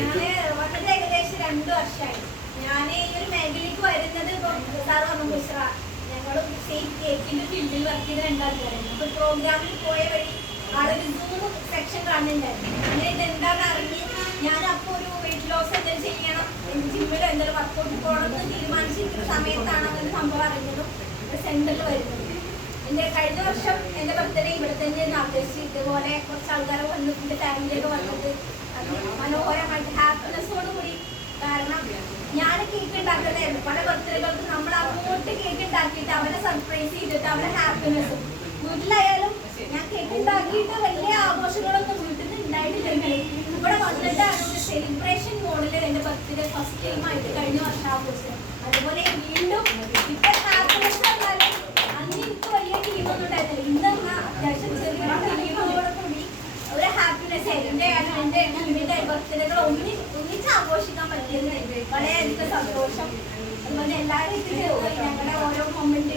വന്നത് ഏകദേശം രണ്ടു വർഷമായി ഞാൻ ഈ ഒരു മേഖലയ്ക്ക് വരുന്നത് സാർ പറഞ്ഞു ബുഷ്ര ഞങ്ങളും സെയിം കേക്കിന്റെ ഫീൽഡിൽ വർക്ക് ചെയ്ത രണ്ടാൾക്കാരായിരുന്നു അപ്പൊ പ്രോഗ്രാമിൽ പോയ വഴി ആളൊരു സൂം സെക്ഷൻ കാണുന്നുണ്ടായിരുന്നു. അങ്ങനെ ഇത് എന്താണെന്ന് അറിഞ്ഞ് ഞാൻ അപ്പോൾ ഒരു വെയിറ്റ് ലോസ് എന്തെങ്കിലും ചെയ്യണം ജിമ്മിലോ എന്തെങ്കിലും വർക്കൗട്ട് പോകണം എന്ന് തീരുമാനിച്ചിരിക്കുന്ന സമയത്താണ് അങ്ങനെ സംഭവം അറിഞ്ഞതും സെന്ററിൽ വരുന്നത്. എന്റെ കഴിഞ്ഞ വർഷം എന്റെ ബർത്ത്ഡേ ഇവിടെ തന്നെ ആഘോഷിച്ച് ഇതുപോലെ കുറച്ച് ആൾക്കാരെ വന്നു എന്റെ ഫാമിലിയൊക്കെ വന്നിട്ട് അത് മനോഹരമായിട്ട് ഹാപ്പിനെസ്സോട് കൂടി കാരണം ഞാൻ കേക്ക് ഉണ്ടാക്കുന്നതായിരുന്നു പല ബർത്ത്ഡേകൾക്ക് നമ്മൾ അങ്ങോട്ട് കേക്ക് ഉണ്ടാക്കിയിട്ട് അവരെ സർപ്രൈസ് ചെയ്തിട്ട് അവരെ ഹാപ്പിനെസ് വീട്ടിലായാലും ഞാൻ കേക്ക് ഉണ്ടാക്കിയിട്ട് വലിയ ആഘോഷങ്ങളൊന്നും വീട്ടിൽ നിന്ന് ഉണ്ടായിട്ടില്ലെങ്കിൽ ഇവിടെ വന്നിട്ടാണ് ഒരു സെലിബ്രേഷൻ മോഡിൽ എന്റെ ബർത്ത്ഡേ ഫസ്റ്റ് ടൈം ആയിട്ട് കഴിഞ്ഞ വർഷം ആഘോഷിച്ചത്. അതുപോലെ വീണ്ടും ഇപ്പൊ ഹാപ്പിനെസ് പറഞ്ഞാലും അന്ന് എനിക്ക് വലിയ ടീമൊന്നും ഉണ്ടായിരുന്നില്ല. ഇന്ന് അത്യാവശ്യം ചെറിയ ടീമോടെ കൂടി ഒരു ഹാപ്പിനെസ് എന്റെ ടീമിന്റെ ബർത്ത്ഡേകൾ ഒന്നി ഒന്നിച്ച് ആഘോഷിക്കാൻ പറ്റിയെന്ന് വളരെയധികം സന്തോഷം. ഞങ്ങളുടെ ഓരോ മൊമെന്റുകളുടെ